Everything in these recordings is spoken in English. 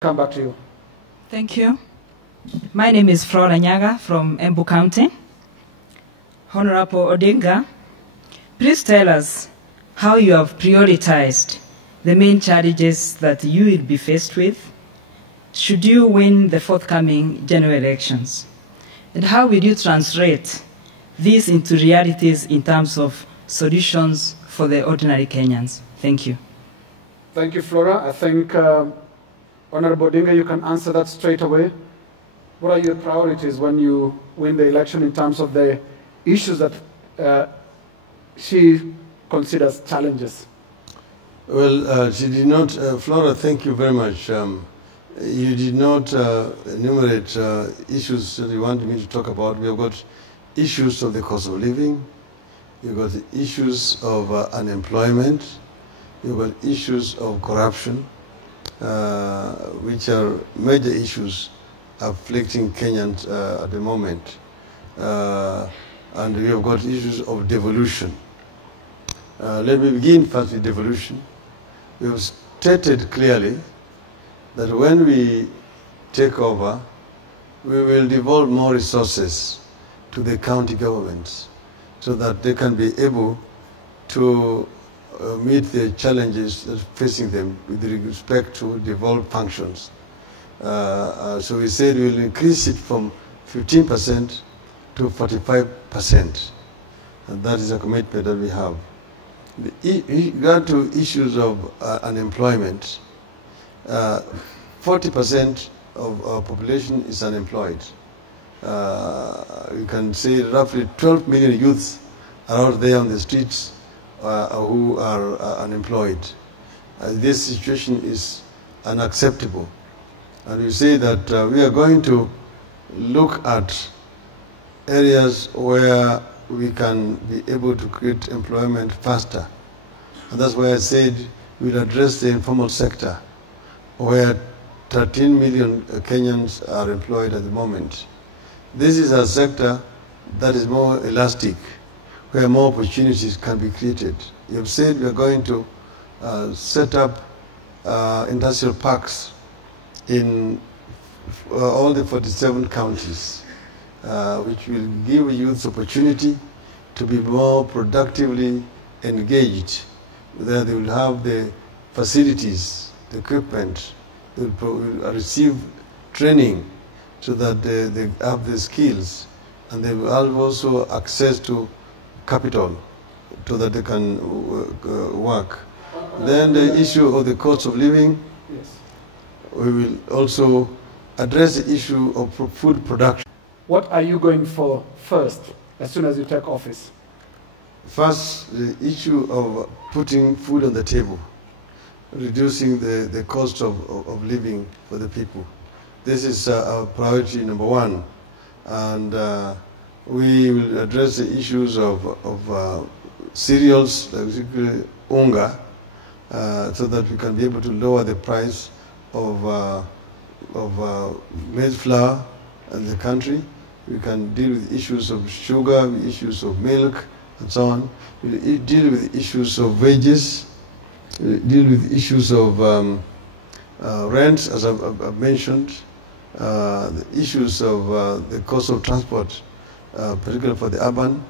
Come back to you. Thank you. My name is Flora Nyaga from Embu County. Honorable Odinga, please tell us how you have prioritized the main challenges that you will be faced with should you win the forthcoming general elections. And how will you translate these into realities in terms of solutions for the ordinary Kenyans? Thank you. Thank you, Flora. I think, Honorable Odinga, you can answer that straight away. What are your priorities when you win the election in terms of the issues that she considers challenges? Well, she did not, Flora, thank you very much. You did not enumerate issues that you wanted me to talk about. We have got issues of the cost of living. You've got issues of unemployment. You've got issues of corruption, which are major issues afflicting Kenyans at the moment. And we have got issues of devolution. Let me begin first with devolution. We have stated clearly that when we take over, we will devolve more resources to the county governments so that they can be able to meet the challenges facing them with respect to devolved functions. So we said we will increase it from 15% to 45%. And that is a commitment that we have. In regard to issues of unemployment, 40% of our population is unemployed. You can say roughly 12 million youths are out there on the streets who are unemployed. This situation is unacceptable. And we say that we are going to look at areas where we can be able to create employment faster. And that's why I said we'll address the informal sector, where 13 million Kenyans are employed at the moment. This is a sector that is more elastic, where more opportunities can be created. You have said we are going to set up industrial parks in all the 47 counties, which will give youth opportunity to be more productively engaged. There they will have the facilities, the equipment, they will receive training so that they have the skills, and they will have also access to capital so that they can work. Then the issue of the cost of living, Yes. we will also address the issue of food production. What are you going for first, as soon as you take office? First, the issue of putting food on the table, reducing the cost of living for the people. This is our priority number one. And we will address the issues of cereals, like Odinga, so that we can be able to lower the price of maize flour in the country. We can deal with issues of sugar, issues of milk, and so on. We deal with issues of wages, we deal with issues of rents, as I've mentioned, the issues of the cost of transport, particularly for the urban,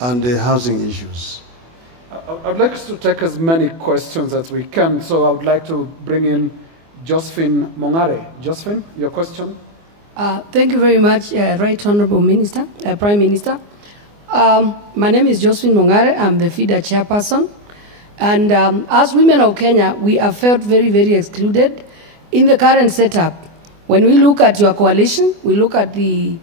and the housing issues. I'd like us to take as many questions as we can, so I would like to bring in Josephine Mongare. Josephine, your question? Thank you very much, Right Honorable Minister, Prime Minister. My name is Josephine Mongare. I'm the FIDA chairperson. And as women of Kenya, we have felt very, very excluded in the current setup. When we look at your coalition, we look at the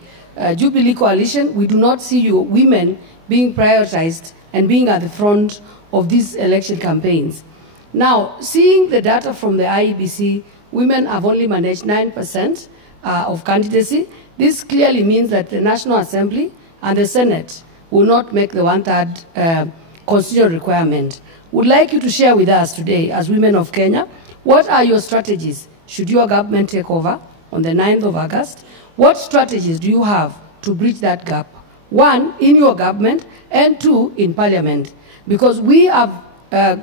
Jubilee coalition, we do not see you women being prioritized and being at the front of these election campaigns. Now, seeing the data from the IEBC, women have only managed 9% of candidacy. This clearly means that the National Assembly and the Senate will not make the 1/3 constitutional requirement. Would like you to share with us today, as women of Kenya, what are your strategies should your government take over on the 9th of August? What strategies do you have to bridge that gap? One, in your government, and two, in Parliament. Because we have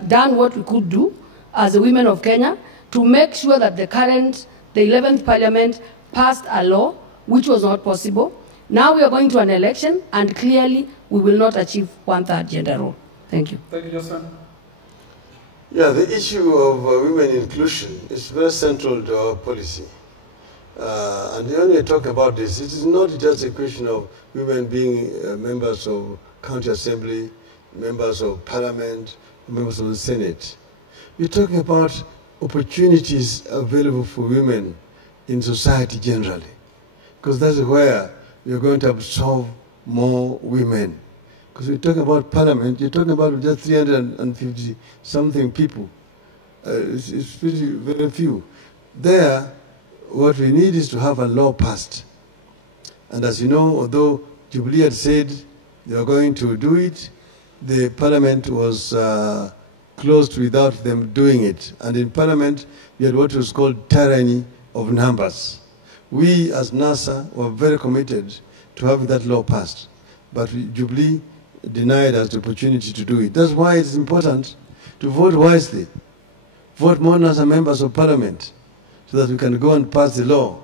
done what we could do as the women of Kenya to make sure that the current the 11th Parliament passed a law which was not possible. Now we are going to an election, and clearly we will not achieve 1/3 gender role. Thank you. Thank you, Justin. Yeah, the issue of women inclusion is very central to our policy. And when we talk about this, it is not just a question of women being members of county assembly, members of parliament, members of the Senate. We're talking about opportunities available for women in society generally, because that's where we're going to absorb more women. Because we're talking about parliament, you're talking about just 350-something people. It's pretty very few. There, what we need is to have a law passed. And as you know, although Jubilee had said they are going to do it, the parliament was closed without them doing it. And in parliament, we had what was called tyranny of numbers. We, as NASA, were very committed to having that law passed. But Jubilee denied us the opportunity to do it. That's why it's important to vote wisely. Vote more NASA members of parliament so that we can go and pass the law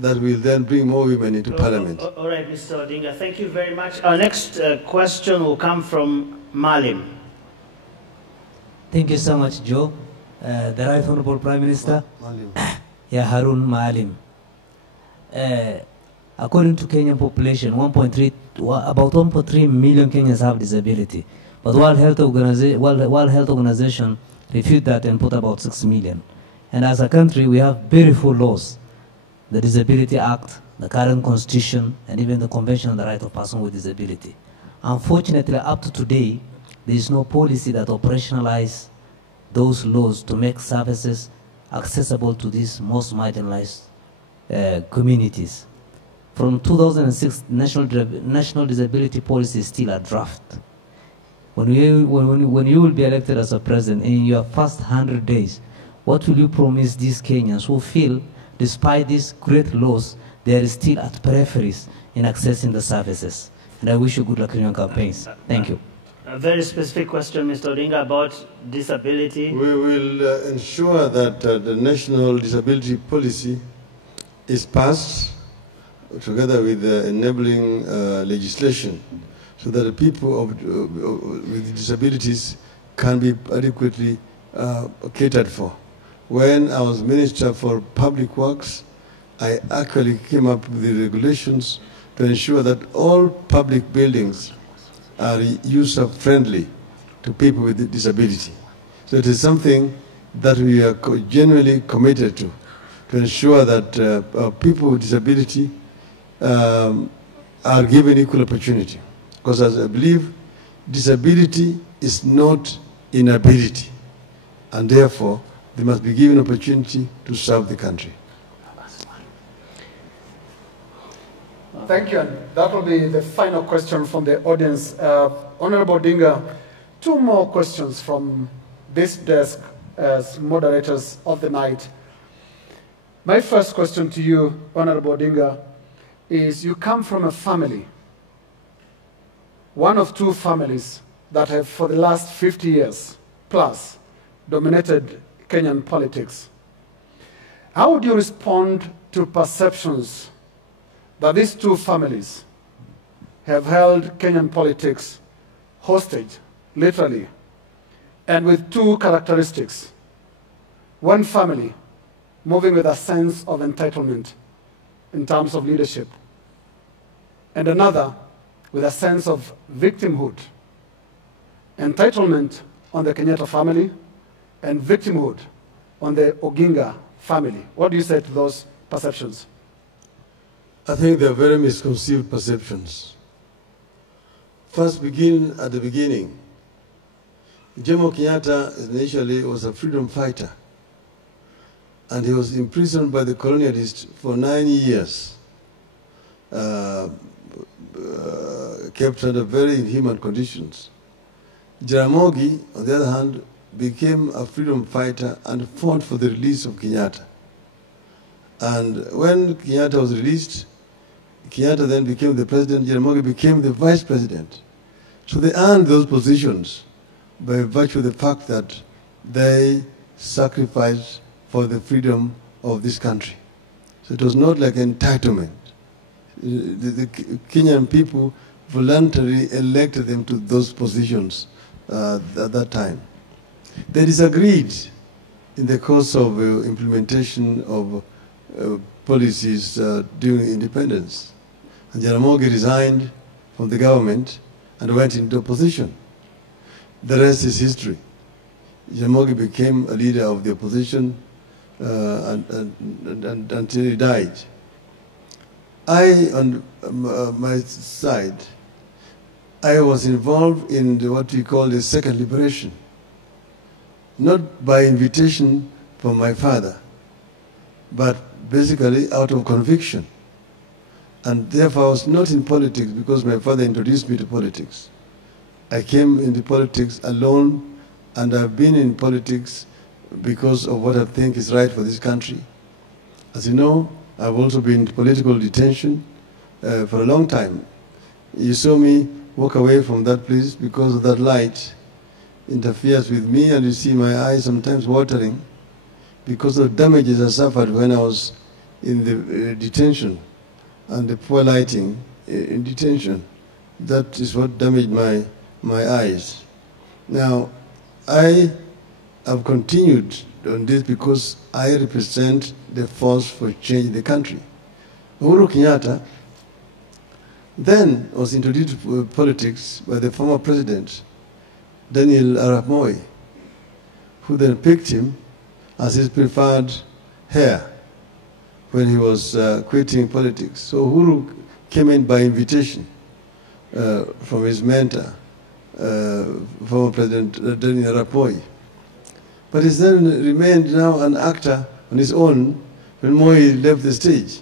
that will then bring more women into parliament. All right, Mr. Odinga, thank you very much. Our next question will come from Malim. Thank you so much, Joe. The Right Honorable Prime Minister. Malim. Yeah, Harun Malim. According to Kenyan population, about 1.3 million Kenyans have disability. But World Health Organization reviewed that and put about 6 million. And as a country, we have beautiful laws. The Disability Act, the current Constitution, and even the Convention on the Right of Persons with Disability. Unfortunately, up to today, there is no policy that operationalizes those laws to make services accessible to these most marginalized communities. From 2006, National Disability Policy is still a draft. When you will be elected as a president in your first 100 days, what will you promise these Kenyans who feel, despite these great laws, they are still at peripheries in accessing the services? And I wish you good luck in your campaigns. Thank you. A very specific question, Mr. Odinga, about disability. We will ensure that the National Disability Policy is passed together with the enabling legislation so that the people with disabilities can be adequately catered for. When I was Minister for Public Works, I actually came up with the regulations to ensure that all public buildings are user-friendly to people with disability. So it is something that we are genuinely committed to ensure that people with disability are given equal opportunity. Because as I believe, disability is not inability, and therefore they must be given opportunity to serve the country. Thank you, and that will be the final question from the audience. Honorable Odinga, 2 more questions from this desk as moderators of the night. My first question to you, Honorable Odinga, is you come from a family, one of 2 families that have for the last 50 years plus dominated Kenyan politics. How would you respond to perceptions that these 2 families have held Kenyan politics hostage, literally, and with 2 characteristics? One family moving with a sense of entitlement in terms of leadership, and another with a sense of victimhood. Entitlement on the Kenyatta family and victimhood on the Odinga family. What do you say to those perceptions? I think they're very misconceived perceptions. First, begin at the beginning. Jomo Kenyatta initially was a freedom fighter, and he was imprisoned by the colonialists for 9 years, kept under very inhuman conditions. Jaramogi, on the other hand, became a freedom fighter and fought for the release of Kenyatta. And when Kenyatta was released, Kenyatta then became the president, Jaramogi became the vice president. So they earned those positions by virtue of the fact that they sacrificed for the freedom of this country. So it was not like entitlement. The Kenyan people voluntarily elected them to those positions at that time. They disagreed in the course of implementation of policies during independence. And Jaramogi resigned from the government and went into opposition. The rest is history. Jaramogi became a leader of the opposition until he died. I, on my side, I was involved in what we call the second liberation, not by invitation from my father, but basically out of conviction. And therefore I was not in politics because my father introduced me to politics. I came into politics alone, and I've been in politics because of what I think is right for this country. As you know, I've also been in political detention for a long time. You saw me walk away from that place because of that light interferes with me, and you see my eyes sometimes watering because of damages I suffered when I was in the detention and the poor lighting in detention. That is what damaged my eyes. Now, I have continued on this because I represent the force for change in the country. Uhuru Kenyatta then was introduced to politics by the former president, Daniel Arap Moi, who then picked him as his preferred heir when he was quitting politics. So Uhuru came in by invitation from his mentor, former President Daniel Arap Moi. But he then remained now an actor on his own when Moi left the stage.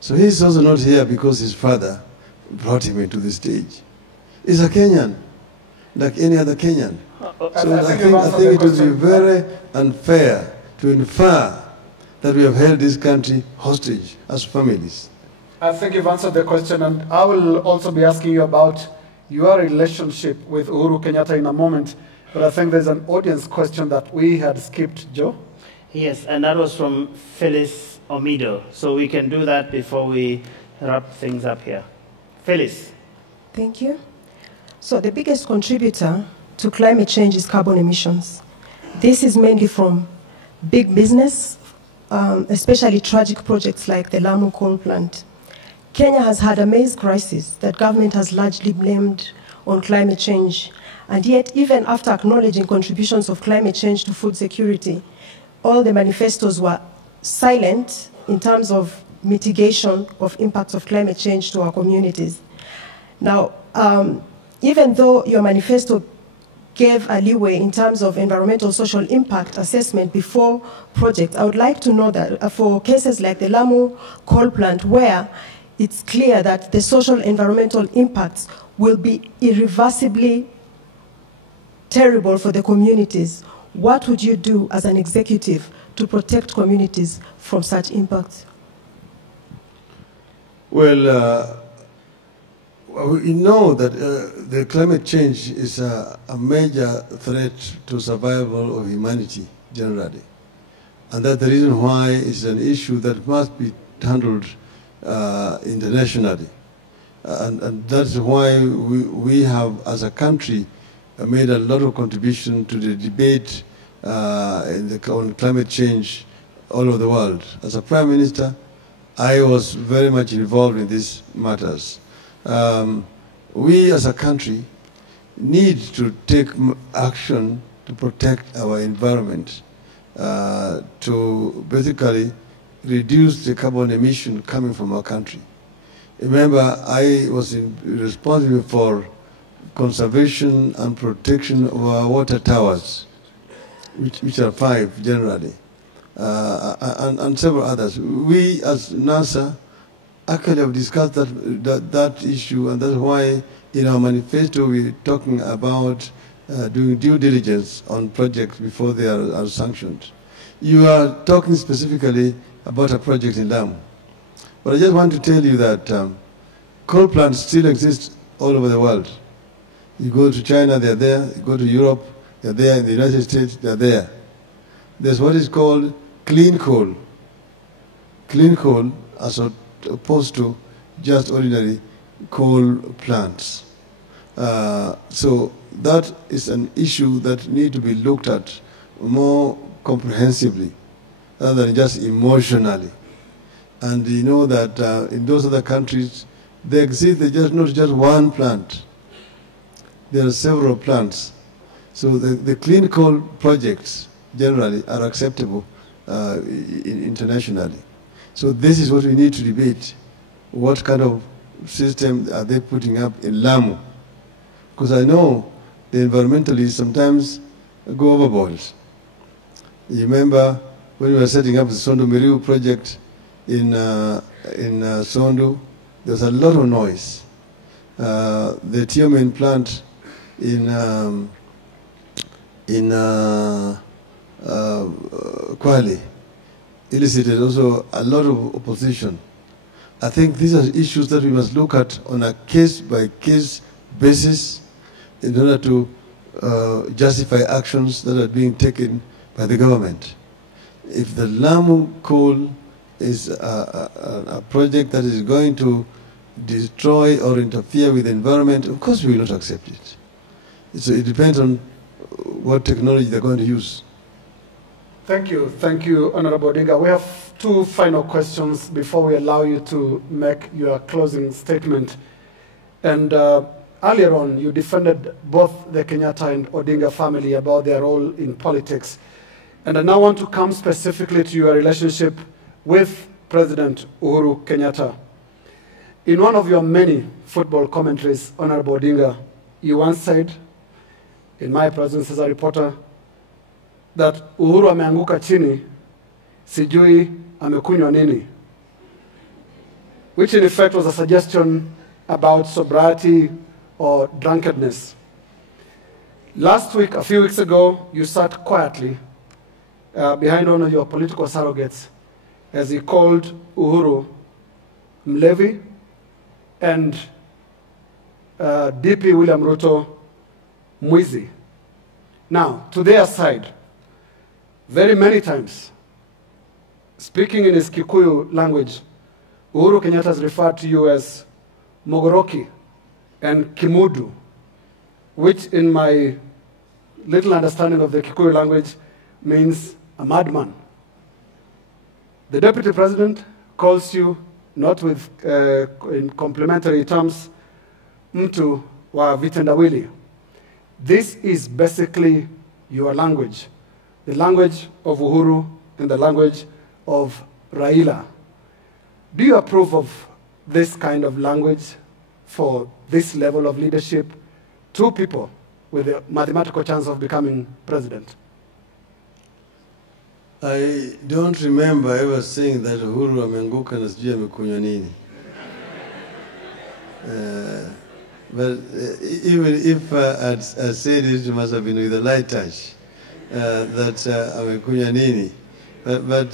So he's also not here because his father brought him into the stage. He's a Kenyan, like any other Kenyan. So I think it would be very unfair to infer that we have held this country hostage as families. I think you've answered the question, and I will also be asking you about your relationship with Uhuru Kenyatta in a moment. But I think there's an audience question that we had skipped, Joe. Yes, and that was from Phyllis Omido. So we can do that before we wrap things up here. Phyllis. Thank you. So the biggest contributor to climate change is carbon emissions. This is mainly from big business, especially tragic projects like the Lamu coal plant. Kenya has had a maize crisis that government has largely blamed on climate change. And yet, even after acknowledging contributions of climate change to food security, all the manifestos were silent in terms of mitigation of impacts of climate change to our communities. Now, even though your manifesto gave a leeway in terms of environmental social impact assessment before projects, I would like to know that for cases like the Lamu coal plant, where it's clear that the social environmental impacts will be irreversibly terrible for the communities, what would you do as an executive to protect communities from such impacts? Well, we know that the climate change is a major threat to survival of humanity generally. And that's the reason why it's an issue that must be handled internationally. And that's why we have, as a country, made a lot of contribution to the debate on climate change all over the world. As a Prime Minister, I was very much involved in these matters. We as a country need to take action to protect our environment, to basically reduce the carbon emission coming from our country. Remember, I was responsible for conservation and protection of our water towers, which are 5 generally, and several others. We as NASA actually have discussed that issue, and that's why in our manifesto we're talking about doing due diligence on projects before they are sanctioned. You are talking specifically about a project in Lamu. But I just want to tell you that coal plants still exist all over the world. You go to China, they're there. You go to Europe, they're there. In the United States, they're there. There's what is called clean coal clean coal as opposed to just ordinary coal plants. So that is an issue that needs to be looked at more comprehensively rather than just emotionally. And you know that in those other countries, they exist, there's not just one plant. There are several plants. So the clean coal projects generally are acceptable internationally. So this is what we need to debate. What kind of system are they putting up in Lamu? Because I know the environmentalists sometimes go overboard. You remember when we were setting up the Sondo Miriu project in Sondo, there was a lot of noise. The Tiomen plant in Kwale elicited also a lot of opposition. I think these are issues that we must look at on a case-by-case basis in order to justify actions that are being taken by the government. If the Lamu coal is a project that is going to destroy or interfere with the environment, of course we will not accept it. So it depends on what technology they're going to use. Thank you, Honorable Odinga. We have two final questions before we allow you to make your closing statement. And earlier on, you defended both the Kenyatta and Odinga family about their role in politics. And I now want to come specifically to your relationship with President Uhuru Kenyatta. In one of your many football commentaries, Honorable Odinga, you once said, in my presence as a reporter, that Uhuru ameanguka chini, sijui amekunywa nini, which in effect was a suggestion about sobriety or drunkenness. Last week, a few weeks ago, you sat quietly behind one of your political surrogates as he called Uhuru Mlevi and DP William Ruto Mwizi. Now, to their side, very many times, speaking in his Kikuyu language, Uhuru Kenyatta has referred to you as Mogoroki and Kimudu, which in my little understanding of the Kikuyu language means a madman. The Deputy President calls you, not with in complimentary terms, mtu wa vitendawili. This is basically your language, the language of Uhuru and the language of Raila. Do you approve of this kind of language for this level of leadership? Two people with a mathematical chance of becoming president. I don't remember ever saying that Uhuru amenguka na sijui amekunywa nini. But even if I said it, it must have been with a light touch, that amekunywa nini. But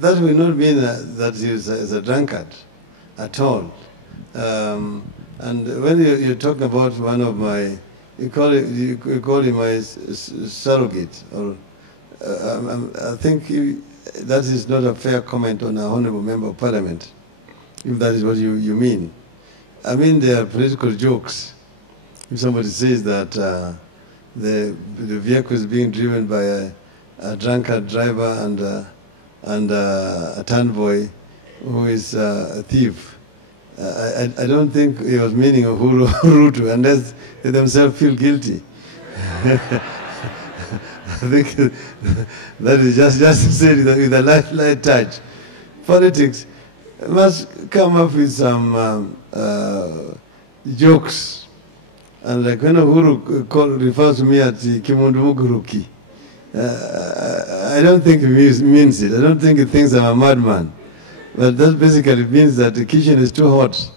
that will not mean that he is a drunkard at all. And when you talk about one of my, you call him my surrogate, or I think that is not a fair comment on an honorable member of parliament, if that is what you mean. I mean, there are political jokes. If somebody says that the vehicle is being driven by a drunkard driver and a town boy who is a thief, I don't think he was meaning Uhuru unless they themselves feel guilty. I think that is just to say with a light touch. Politics must come up with some jokes. And like when Uhuru refers to me as Kimundu Muguruki, I don't think he means it. I don't think he thinks I'm a madman. But that basically means that the kitchen is too hot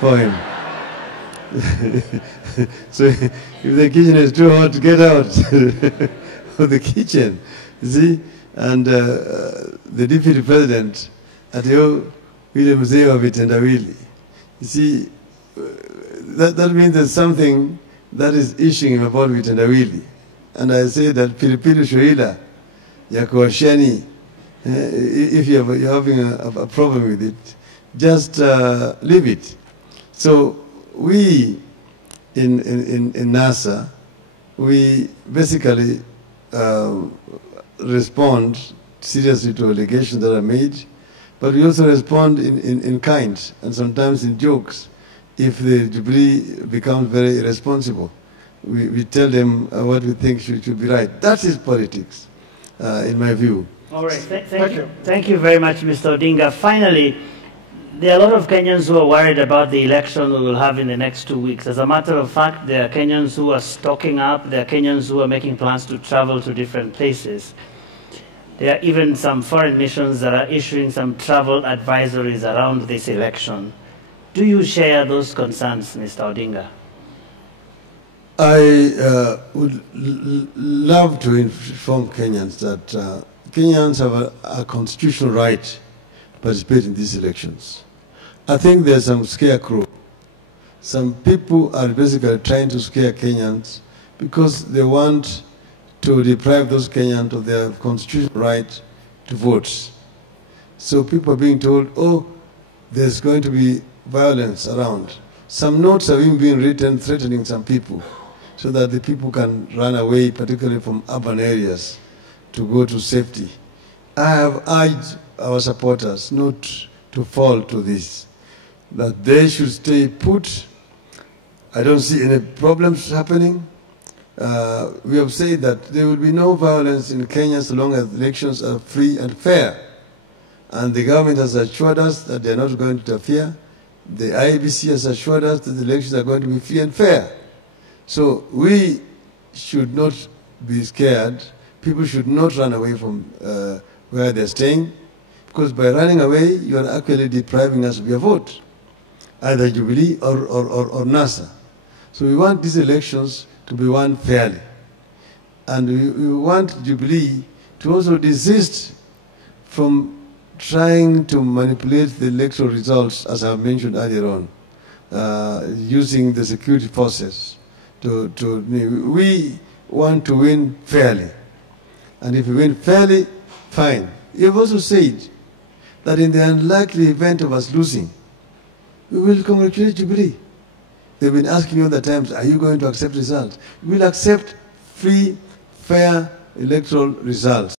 for him. So if the kitchen is too hot, get out of the kitchen. See? And the deputy president, Ateo William Zeo Vitendawili. You see, that means there's something that is issuing him about Vitendawili. And I say that Pilipili Shoila, Yakoshani, If you're having a problem with it, just leave it. So we in NASA, we basically respond seriously to allegations that are made, but we also respond in kind and sometimes in jokes. If the Jubilee becomes very irresponsible, we tell them what we think should be right. That is politics, in my view. All right, thank you. Thank you very much, Mr. Odinga. Finally, there are a lot of Kenyans who are worried about the election we will have in the next 2 weeks. As a matter of fact, there are Kenyans who are stocking up. There are Kenyans who are making plans to travel to different places. There are even some foreign missions that are issuing some travel advisories around this election. Do you share those concerns, Mr. Odinga? I would love to inform Kenyans that Kenyans have a constitutional right to participate in these elections. I think there's some scarecrow. Some people are basically trying to scare Kenyans because they want to deprive those Kenyans of their constitutional right to vote. So people are being told, oh, there's going to be violence around. Some notes have even been written threatening some people so that the people can run away, particularly from urban areas, to go to safety. I have urged our supporters not to fall to this, that they should stay put. I don't see any problems happening. We have said that there will be no violence in Kenya so long as elections are free and fair. And the government has assured us that they are not going to interfere. The IEBC has assured us that the elections are going to be free and fair. So we should not be scared. People should not run away from where they're staying, because by running away, you are actually depriving us of your vote, either Jubilee or NASA. So we want these elections to be won fairly. And we want Jubilee to also desist from trying to manipulate the electoral results, as I mentioned earlier on, using the security forces. We want to win fairly. And if we win fairly, fine. You've also said that in the unlikely event of us losing, we will congratulate Jubilee. They've been asking you all the times, are you going to accept results? We will accept free, fair electoral results.